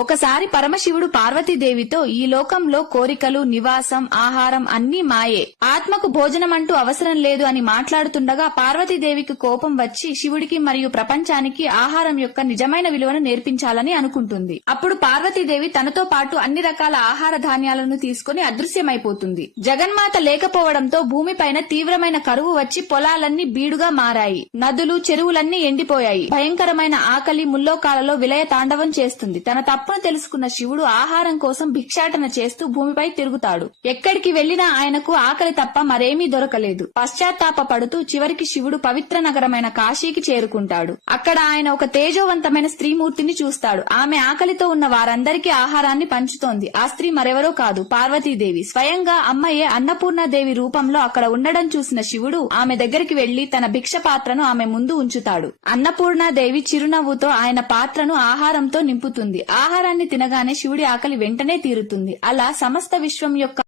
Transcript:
ఒకసారి పరమశివుడు పార్వతీదేవితో ఈ లోకంలో కోరికలు, నివాసం, ఆహారం అన్నీ మాయే, ఆత్మకు భోజనం అంటూ అవసరం లేదు అని మాట్లాడుతుండగా పార్వతీదేవికి కోపం వచ్చి శివుడికి మరియు ప్రపంచానికి ఆహారం యొక్క నిజమైన విలువను నేర్పించాలని అనుకుంటుంది. అప్పుడు పార్వతీదేవి తనతో పాటు అన్ని రకాల ఆహార ధాన్యాలను తీసుకుని అదృశ్యమైపోతుంది. జగన్మాత లేకపోవడంతో భూమిపైన తీవ్రమైన కరువు వచ్చి పొలాలన్నీ బీడుగా మారాయి. నదులు, చెరువులన్నీ ఎండిపోయాయి. భయంకరమైన ఆకలి ముల్లోకాలలో విలయ తాండవం చేస్తుంది. తన తప్పును తెలుసుకున్న శివుడు ఆహారం కోసం భిక్షాటన చేస్తూ భూమిపై తిరుగుతాడు. ఎక్కడికి వెళ్లినా ఆయనకు ఆకలి తప్ప మరేమీ దొరకలేదు. పశ్చాత్తాప పడుతూ చివరికి శివుడు పవిత్ర నగరమైన కాశీకి చేరుకుంటాడు. అక్కడ ఆయన ఒక తేజోవంతమైన స్త్రీమూర్తిని చూస్తాడు. ఆమె ఆకలితో ఉన్న వారందరికీ ఆహారాన్ని పంచుతోంది. ఆ స్త్రీ మరెవరో కాదు, పార్వతీదేవి. స్వయంగా అమ్మయ్యే అన్నపూర్ణాదేవి రూపంలో అక్కడ ఉండడం చూసిన శివుడు ఆమె దగ్గరికి వెళ్లి తన భిక్ష పాత్రను ఆమె ముందు ఉంచుతాడు. అన్నపూర్ణాదేవి చిరునవ్వుతో ఆయన పాత్రను ఆహారంతో నింపుతుంది. ఆహారాన్ని తినగానే శివుడి ఆకలి వెంటనే తీరుతుంది. అలా సమస్త విశ్వం యొక్క